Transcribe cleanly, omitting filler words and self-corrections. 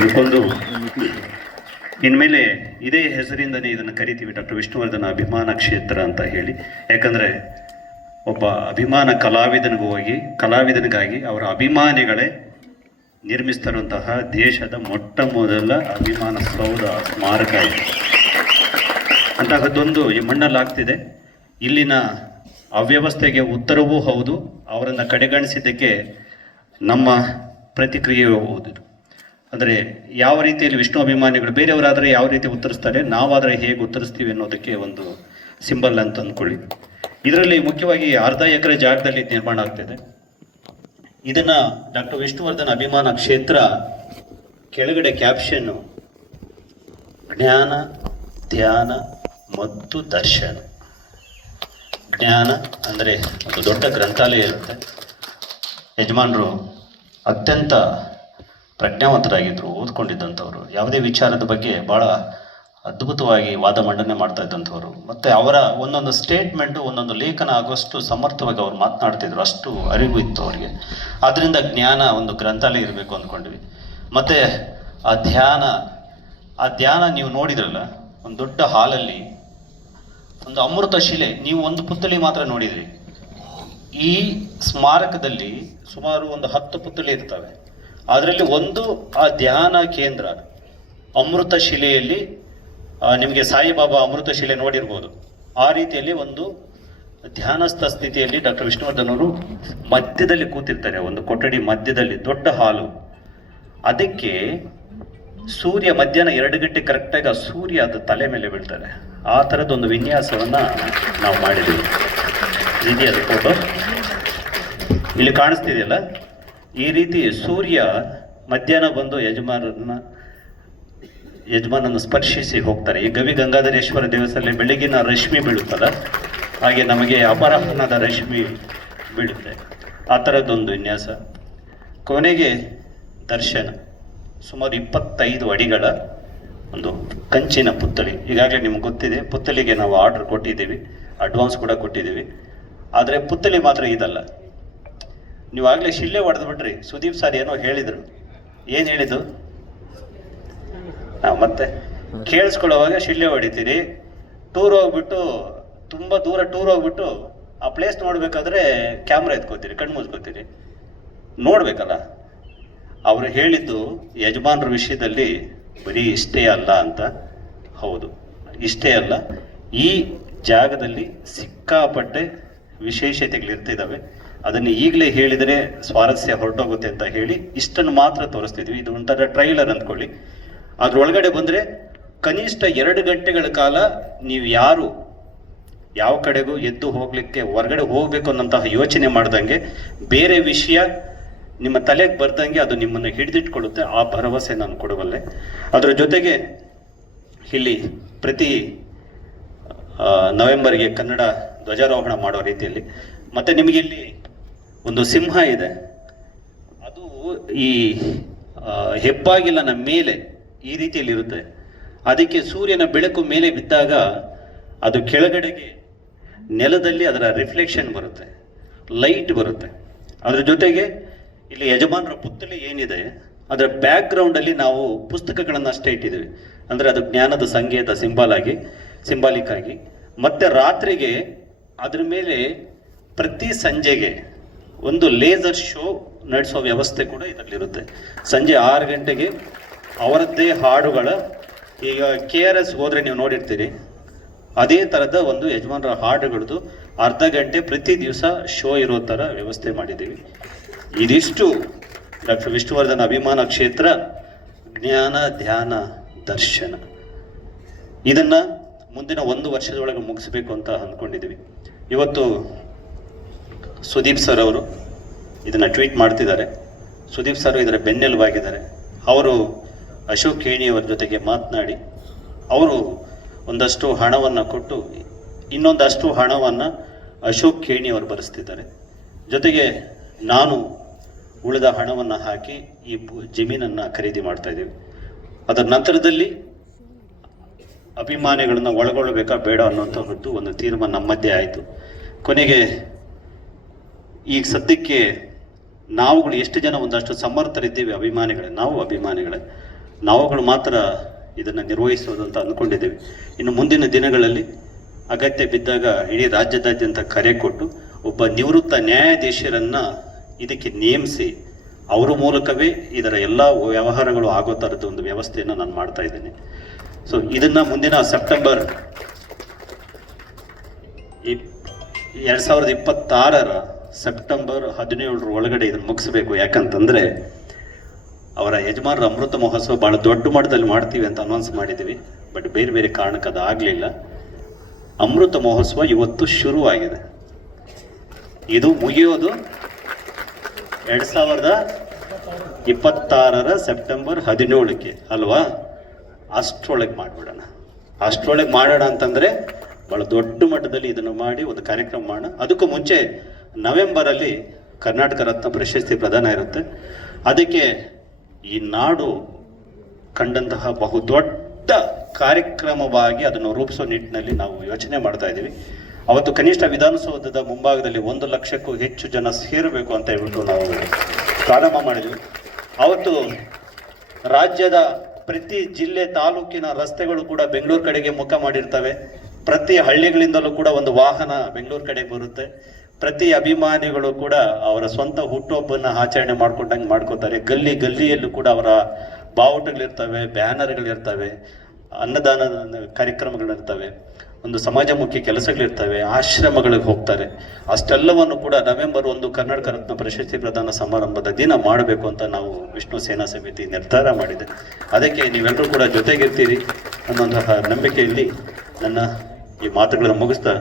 ತಿಳ್ಕೊಂಡು ಇನ್ಮೇಲೆ ಇದೇ ಹೆಸರಿಂದನೇ ಇದನ್ನು ಕರಿತೀವಿ, ಡಾಕ್ಟರ್ ವಿಷ್ಣುವರ್ಧನ ಅಭಿಮಾನ ಕ್ಷೇತ್ರ ಅಂತ ಹೇಳಿ. ಯಾಕಂದರೆ ಒಬ್ಬ ಅಭಿಮಾನ ಕಲಾವಿದನಿಗಾಗಿ ಅವರ ಅಭಿಮಾನಿಗಳೇ ನಿರ್ಮಿಸ್ತಿರುವಂತಹ ದೇಶದ ಮೊಟ್ಟ ಮೊದಲ ಅಭಿಮಾನ ಸೌಧ ಸ್ಮಾರಕ ಇದೆ. ಅಂತಹದ್ದೊಂದು ಈ ಮಣ್ಣಲ್ಲಾಗ್ತಿದೆ. ಇಲ್ಲಿನ ಅವ್ಯವಸ್ಥೆಗೆ ಉತ್ತರವೂ ಹೌದು, ಅವರನ್ನು ಕಡೆಗಣಿಸಿದ್ದಕ್ಕೆ ನಮ್ಮ ಪ್ರತಿಕ್ರಿಯೆಯೂ ಹೌದು. ಅಂದರೆ ಯಾವ ರೀತಿಯಲ್ಲಿ ವಿಷ್ಣು ಅಭಿಮಾನಿಗಳು ಬೇರೆಯವರಾದರೆ ಯಾವ ರೀತಿ ಉತ್ತರಿಸ್ತಾರೆ, ನಾವಾದರೆ ಹೇಗೆ ಉತ್ತರಿಸ್ತೀವಿ ಅನ್ನೋದಕ್ಕೆ ಒಂದು ಸಿಂಬಲ್ ಅಂತ ಅಂದ್ಕೊಳ್ಳಿ. ಇದರಲ್ಲಿ ಮುಖ್ಯವಾಗಿ ಅರ್ಧ ಎಕರೆ ಜಾಗದಲ್ಲಿ ನಿರ್ಮಾಣ ಆಗ್ತಿದೆ. ಇದನ್ನು ಡಾಕ್ಟರ್ ವಿಷ್ಣುವರ್ಧನ ಅಭಿಮಾನ ಕ್ಷೇತ್ರ ಕೆಳಗಡೆ ಕ್ಯಾಪ್ಷನ್ನು ಜ್ಞಾನ, ಧ್ಯಾನ ಮತ್ತು ದರ್ಶನ. ಜ್ಞಾನ ಅಂದರೆ ಒಂದು ದೊಡ್ಡ ಗ್ರಂಥಾಲಯ ಇರುತ್ತೆ. ಯಜಮಾನರು ಅತ್ಯಂತ ಪ್ರಜ್ಞಾವಂತರಾಗಿದ್ದರು, ಓದ್ಕೊಂಡಿದ್ದಂಥವ್ರು, ಯಾವುದೇ ವಿಚಾರದ ಬಗ್ಗೆ ಭಾಳ ಅದ್ಭುತವಾಗಿ ವಾದ ಮಂಡನೆ ಮಾಡ್ತಾ ಇದ್ದಂಥವ್ರು. ಮತ್ತು ಅವರ ಒಂದೊಂದು ಸ್ಟೇಟ್ಮೆಂಟು ಒಂದೊಂದು ಲೇಖನ ಆಗೋಷ್ಟು ಸಮರ್ಥವಾಗಿ ಅವ್ರು ಮಾತನಾಡ್ತಿದ್ರು, ಅಷ್ಟು ಅರಿವು ಇತ್ತು ಅವರಿಗೆ. ಆದ್ದರಿಂದ ಜ್ಞಾನ ಒಂದು ಗ್ರಂಥಾಲಯ ಇರಬೇಕು ಅಂದ್ಕೊಂಡ್ವಿ. ಮತ್ತು ಆ ಧ್ಯಾನ ನೀವು ನೋಡಿದ್ರಲ್ಲ, ಒಂದು ದೊಡ್ಡ ಹಾಲಲ್ಲಿ ಒಂದು ಅಮೃತ ಶಿಲೆ, ನೀವು ಒಂದು ಪುತ್ಥಳಿ ಮಾತ್ರ ನೋಡಿದ್ರಿ. ಈ ಸ್ಮಾರಕದಲ್ಲಿ ಸುಮಾರು ಒಂದು 10 ಪುತ್ಥಳಿ ಇರ್ತವೆ. ಅದರಲ್ಲಿ ಒಂದು ಆ ಧ್ಯಾನ ಕೇಂದ್ರ ಅಮೃತ ಶಿಲೆಯಲ್ಲಿ, ನಿಮಗೆ ಸಾಯಿಬಾಬಾ ಅಮೃತ ಶಿಲೆ ನೋಡಿರ್ಬೋದು, ಆ ರೀತಿಯಲ್ಲಿ ಒಂದು ಧ್ಯಾನಸ್ಥ ಸ್ಥಿತಿಯಲ್ಲಿ ಡಾಕ್ಟರ್ ವಿಷ್ಣುವರ್ಧನ್ ಅವರು ಮಧ್ಯದಲ್ಲಿ ಕೂತಿರ್ತಾರೆ. ಒಂದು ಕೊಠಡಿ ಮಧ್ಯದಲ್ಲಿ ದೊಡ್ಡ ಹಾಲು. ಅದಕ್ಕೆ ಸೂರ್ಯ ಮಧ್ಯಾಹ್ನ 2 ಗಂಟೆ ಕರೆಕ್ಟಾಗಿ ಆ ಸೂರ್ಯ ಅದು ತಲೆ ಮೇಲೆ ಬೀಳ್ತಾರೆ. ಆ ಥರದ್ದೊಂದು ವಿನ್ಯಾಸವನ್ನು ನಾವು ಮಾಡಿದ್ದೀವಿ. ಇದೆಯಲ್ಲ ಫೋಟೋ ಇಲ್ಲಿ ಕಾಣಿಸ್ತಿದೆಯಲ್ಲ, ಈ ರೀತಿ ಸೂರ್ಯ ಮಧ್ಯಾಹ್ನ ಬಂದು ಯಜಮಾನನ್ನು ಸ್ಪರ್ಶಿಸಿ ಹೋಗ್ತಾರೆ. ಈ ಗವಿ ಗಂಗಾಧರೇಶ್ವರ ದೇವಸ್ಥಾನದಲ್ಲಿ ಬೆಳಗಿನ ರಶ್ಮಿ ಬೀಳುತ್ತಲ್ಲ, ಹಾಗೆ ನಮಗೆ ಅಪರಾಹ್ನದ ರಶ್ಮಿ ಬೀಳುತ್ತೆ. ಆ ಥರದ್ದೊಂದು ವಿನ್ಯಾಸ. ಕೊನೆಗೆ ದರ್ಶನ, ಸುಮಾರು 25 ಅಡಿಗಳ ಒಂದು ಕಂಚಿನ ಪುತ್ಥಳಿ. ಈಗಾಗಲೇ ನಿಮ್ಗೆ ಗೊತ್ತಿದೆ, ಪುತ್ಥಳಿಗೆ ನಾವು ಆರ್ಡರ್ ಕೊಟ್ಟಿದ್ದೀವಿ, ಅಡ್ವಾನ್ಸ್ ಕೂಡ ಕೊಟ್ಟಿದ್ದೀವಿ. ಆದರೆ ಪುತ್ಥಳಿ ಮಾತ್ರ ಇದಲ್ಲ. ನೀವು ಆಗಲೇ ಶಿಳ್ಳೆ ಹೊಡೆದು ಬಿಟ್ರಿ. ಸುದೀಪ್ ಸರ್ ಏನೋ ಹೇಳಿದರು. ಏನು ಹೇಳಿದ್ದು? ಮತ್ತೆ ಕೇಳಿಸ್ಕೊಳ್ಳೋವಾಗ ಶಿಳ್ಳೆ ಹೊಡಿತೀರಿ. ಟೂರ್ ಹೋಗ್ಬಿಟ್ಟು, ತುಂಬ ದೂರ ಟೂರ್ ಹೋಗ್ಬಿಟ್ಟು ಆ ಪ್ಲೇಸ್ ನೋಡ್ಬೇಕಾದ್ರೆ ಕ್ಯಾಮ್ರಾ ಎತ್ಕೋತೀರಿ, ಕಣ್ಣು ಮುಚ್ಕೋತೀರಿ. ನೋಡ್ಬೇಕಲ್ಲ. ಅವರು ಹೇಳಿದ್ದು ಯಜಮಾನ್ರ ವಿಷಯದಲ್ಲಿ ಬರೀ ಇಷ್ಟೇ ಅಲ್ಲ ಅಂತ. ಹೌದು, ಇಷ್ಟೇ ಅಲ್ಲ, ಈ ಜಾಗದಲ್ಲಿ ಸಿಕ್ಕಾಪಟ್ಟೆ ವಿಶೇಷತೆಗಳಿರ್ತಿದ್ದಾವೆ. ಅದನ್ನು ಈಗಲೇ ಹೇಳಿದರೆ ಸ್ವಾರಸ್ಯ ಹೊರಟೋಗುತ್ತೆ ಅಂತ ಹೇಳಿ ಇಷ್ಟನ್ನು ಮಾತ್ರ ತೋರಿಸ್ತಿದ್ವಿ. ಇದು ಒಂಥರ ಟ್ರೈಲರ್ ಅಂದ್ಕೊಳ್ಳಿ. ಅದ್ರೊಳಗಡೆ ಬಂದರೆ ಕನಿಷ್ಠ 2 ಗಂಟೆಗಳ ಕಾಲ ನೀವು ಯಾವ ಕಡೆಗೂ ಎದ್ದು ಹೋಗ್ಲಿಕ್ಕೆ, ಹೊರಗಡೆ ಹೋಗ್ಬೇಕು ಅನ್ನೋಂತಹ ಯೋಚನೆ ಮಾಡ್ದಂಗೆ, ಬೇರೆ ವಿಷಯ ನಿಮ್ಮ ತಲೆಗೆ ಬರ್ದಂಗೆ ಅದು ನಿಮ್ಮನ್ನು ಹಿಡಿದಿಟ್ಕೊಳ್ಳುತ್ತೆ. ಆ ಭರವಸೆ ನಾನು ಕೊಡಬಲ್ಲೆ. ಅದರ ಜೊತೆಗೆ ಇಲ್ಲಿ ಪ್ರತಿ ನವೆಂಬರ್ಗೆ ಕನ್ನಡ ಧ್ವಜಾರೋಹಣ ಮಾಡೋ ರೀತಿಯಲ್ಲಿ, ಮತ್ತು ನಿಮಗೆ ಇಲ್ಲಿ ಒಂದು ಸಿಂಹ ಇದೆ. ಅದು ಈ ಹೆಬ್ಬಾಗಿಲನ ಮೇಲೆ ಈ ರೀತಿಯಲ್ಲಿ ಇರುತ್ತೆ. ಅದಕ್ಕೆ ಸೂರ್ಯನ ಬೆಳಕು ಮೇಲೆ ಬಿದ್ದಾಗ ಅದು ಕೆಳಗಡೆಗೆ ನೆಲದಲ್ಲಿ ಅದರ ರಿಫ್ಲೆಕ್ಷನ್ ಬರುತ್ತೆ, ಲೈಟ್ ಬರುತ್ತೆ. ಅದ್ರ ಜೊತೆಗೆ ಇಲ್ಲಿ ಯಜಮಾನರ ಪುತ್ಥಳಿ ಏನಿದೆ ಅದರ ಬ್ಯಾಕ್ಗ್ರೌಂಡಲ್ಲಿ ನಾವು ಪುಸ್ತಕಗಳನ್ನು ಅಷ್ಟೇ ಇಟ್ಟಿದ್ದೀವಿ. ಅಂದರೆ ಅದು ಜ್ಞಾನದ ಸಂಕೇತ, ಸಿಂಬಾಲಿಕ್ ಆಗಿ. ಮತ್ತು ರಾತ್ರಿಗೆ ಅದ್ರ ಮೇಲೆ ಪ್ರತಿ ಸಂಜೆಗೆ ಒಂದು ಲೇಸರ್ ಶೋ ನಡೆಸೋ ವ್ಯವಸ್ಥೆ ಕೂಡ ಇದರಲ್ಲಿರುತ್ತೆ. ಸಂಜೆ 6 ಗಂಟೆಗೆ ಅವರದ್ದೇ ಹಾಡುಗಳ, ಈಗ KRS ಹೋದರೆ ನೀವು ನೋಡಿರ್ತೀರಿ, ಅದೇ ಥರದ ಒಂದು ಯಜಮಾನರ ಹಾಡುಗಳದ್ದು ಅರ್ಧ ಗಂಟೆ ಪ್ರತಿ ದಿವಸ ಶೋ ಇರೋ ಥರ ವ್ಯವಸ್ಥೆ ಮಾಡಿದ್ದೀವಿ. ಇದಿಷ್ಟು ಡಾಕ್ಟರ್ ವಿಷ್ಣುವರ್ಧನ ಅಭಿಮಾನ ಕ್ಷೇತ್ರ ಜ್ಞಾನ, ಧ್ಯಾನ, ದರ್ಶನ. ಇದನ್ನು ಮುಂದಿನ 1 ವರ್ಷದೊಳಗೆ ಮುಗಿಸ್ಬೇಕು ಅಂತ ಅಂದ್ಕೊಂಡಿದ್ದೀವಿ. ಇವತ್ತು ಸುದೀಪ್ ಸರ್ ಅವರು ಇದನ್ನು ಟ್ವೀಟ್ ಮಾಡ್ತಿದ್ದಾರೆ. ಸುದೀಪ್ ಸರ್ ಇದರ ಬೆನ್ನೆಲುಬಾಗಿದ್ದಾರೆ. ಅವರು ಅಶೋಕ್ ಖೇಣಿಯವರ ಜೊತೆಗೆ ಮಾತನಾಡಿ ಅವರು ಒಂದಷ್ಟು ಹಣವನ್ನು ಕೊಟ್ಟು ಇನ್ನೊಂದಷ್ಟು ಹಣವನ್ನು ಅಶೋಕ್ ಖೇಣಿಯವರು ಭರಿಸ್ತಿದ್ದಾರೆ. ಜೊತೆಗೆ ನಾನು ಉಳಿದ ಹಣವನ್ನು ಹಾಕಿ ಈ ಜಮೀನನ್ನು ಖರೀದಿ ಮಾಡ್ತಾ ಇದ್ದೀವಿ. ಅದರ ನಂತರದಲ್ಲಿ ಅಭಿಮಾನಿಗಳನ್ನು ಒಳಗೊಳ್ಳಬೇಕಾ ಬೇಡ ಅನ್ನೋಂಥದ್ದು ಒಂದು ತೀರ್ಮಾನ ನಮ್ಮ ಮಧ್ಯೆ ಆಯಿತು. ಕೊನೆಗೆ ಈಗ ಸದ್ಯಕ್ಕೆ ನಾವುಗಳು ಎಷ್ಟು ಜನ ಒಂದಷ್ಟು ಸಮರ್ಥರಿದ್ದೀವಿ, ನಾವು ಅಭಿಮಾನಿಗಳೇ, ನಾವುಗಳು ಮಾತ್ರ ಇದನ್ನು ನಿರ್ವಹಿಸೋದು ಅಂತ ಅಂದ್ಕೊಂಡಿದ್ದೇವೆ. ಇನ್ನು ಮುಂದಿನ ದಿನಗಳಲ್ಲಿ ಅಗತ್ಯ ಬಿದ್ದಾಗ ಇಡೀ ರಾಜ್ಯದಾದ್ಯಂತ ಕರೆ ಕೊಟ್ಟು ಒಬ್ಬ ನಿವೃತ್ತ ನ್ಯಾಯಾಧೀಶರನ್ನು ಇದಕ್ಕೆ ನೇಮಿಸಿ ಅವರ ಮೂಲಕವೇ ಇದರ ಎಲ್ಲ ವ್ಯವಹಾರಗಳು ಆಗೋ ಥರದ ಒಂದು ವ್ಯವಸ್ಥೆಯನ್ನು ನಾನು ಮಾಡ್ತಾ ಇದ್ದೇನೆ. ಸೊ ಇದನ್ನು ಮುಂದಿನ ಸೆಪ್ಟೆಂಬರ್ 2026 ಸೆಪ್ಟೆಂಬರ್ 17 ಒಳಗಡೆ ಇದನ್ನು ಮುಗಿಸ್ಬೇಕು. ಯಾಕಂತಂದರೆ ಅವರ ಯಜಮಾನರ ಅಮೃತ ಮಹೋತ್ಸವ ಭಾಳ ದೊಡ್ಡ ಮಟ್ಟದಲ್ಲಿ ಮಾಡ್ತೀವಿ ಅಂತ ಅನೌನ್ಸ್ ಮಾಡಿದ್ದೀವಿ. ಬಟ್ ಬೇರೆ ಬೇರೆ ಕಾರಣಕ್ಕೆ ಅದು ಆಗಲಿಲ್ಲ. ಅಮೃತ ಮಹೋತ್ಸವ ಇವತ್ತು ಶುರುವಾಗಿದೆ. ಇದು ಮುಗಿಯೋದು 2026 ಸೆಪ್ಟೆಂಬರ್ 17 ಅಲ್ವಾ? ಅಷ್ಟರೊಳಗೆ ಮಾಡಿಬಿಡೋಣ. ಅಷ್ಟರೊಳಗೆ ಮಾಡೋಣ ಅಂತಂದರೆ ಭಾಳ ದೊಡ್ಡ ಮಟ್ಟದಲ್ಲಿ ಇದನ್ನು ಮಾಡಿ ಒಂದು ಕಾರ್ಯಕ್ರಮ ಮಾಡೋಣ. ಅದಕ್ಕೂ ಮುಂಚೆ ನವೆಂಬರಲ್ಲಿ ಕರ್ನಾಟಕ ರತ್ನ ಪ್ರಶಸ್ತಿ ಪ್ರದಾನ ಇರುತ್ತೆ. ಅದಕ್ಕೆ ಈ ನಾಡು ಕಂಡಂತಹ ಬಹುದೊಡ್ಡ ಕಾರ್ಯಕ್ರಮವಾಗಿ ಅದನ್ನು ರೂಪಿಸೋ ನಿಟ್ಟಿನಲ್ಲಿ ನಾವು ಯೋಚನೆ ಮಾಡ್ತಾ ಇದ್ದೀವಿ. ಅವತ್ತು ಕನಿಷ್ಠ ವಿಧಾನಸೌಧದ ಮುಂಭಾಗದಲ್ಲಿ 1 ಲಕ್ಷಕ್ಕೂ ಹೆಚ್ಚು ಜನ ಸೇರಬೇಕು ಅಂತ ಹೇಳ್ಬಿಟ್ಟು ನಾವು ಪ್ರಾರಂಭ ಮಾಡಿದ್ವಿ. ಅವತ್ತು ರಾಜ್ಯದ ಪ್ರತಿ ಜಿಲ್ಲೆ ತಾಲೂಕಿನ ರಸ್ತೆಗಳು ಕೂಡ ಬೆಂಗಳೂರು ಕಡೆಗೆ ಮುಖ ಮಾಡಿರ್ತವೆ. ಪ್ರತಿ ಹಳ್ಳಿಗಳಿಂದಲೂ ಕೂಡ ಒಂದು ವಾಹನ ಬೆಂಗಳೂರು ಕಡೆಗೆ ಬರುತ್ತೆ. ಪ್ರತಿ ಅಭಿಮಾನಿಗಳು ಕೂಡ ಅವರ ಸ್ವಂತ ಹುಟ್ಟುಹಬ್ಬನ ಆಚರಣೆ ಮಾಡ್ಕೊಂಡಂಗೆ ಮಾಡ್ಕೋತಾರೆ. ಗಲ್ಲಿ ಗಲ್ಲಿಯಲ್ಲೂ ಕೂಡ ಅವರ ಬಾವುಟಗಳಿರ್ತವೆ, ಬ್ಯಾನರ್ಗಳಿರ್ತವೆ, ಅನ್ನದಾನ ಕಾರ್ಯಕ್ರಮಗಳಿರ್ತವೆ, ಒಂದು ಸಮಾಜಮುಖಿ ಕೆಲಸಗಳಿರ್ತವೆ, ಆಶ್ರಮಗಳಿಗೆ ಹೋಗ್ತಾರೆ. ಅಷ್ಟೆಲ್ಲವನ್ನು ಕೂಡ ನವೆಂಬರ್ 1 ಕರ್ನಾಟಕ ರತ್ನ ಪ್ರಶಸ್ತಿ ಪ್ರದಾನ ಸಮಾರಂಭದ ದಿನ ಮಾಡಬೇಕು ಅಂತ ನಾವು ವಿಷ್ಣು ಸೇನಾ ಸಮಿತಿ ನಿರ್ಧಾರ ಮಾಡಿದೆ. ಅದಕ್ಕೆ ನೀವೆಲ್ಲರೂ ಕೂಡ ಜೊತೆಗಿರ್ತೀರಿ ಅನ್ನುವಂತಹ ನಂಬಿಕೆಯಲ್ಲಿ ನನ್ನ ಈ ಮಾತುಗಳನ್ನು ಮುಗಿಸ್ತಾ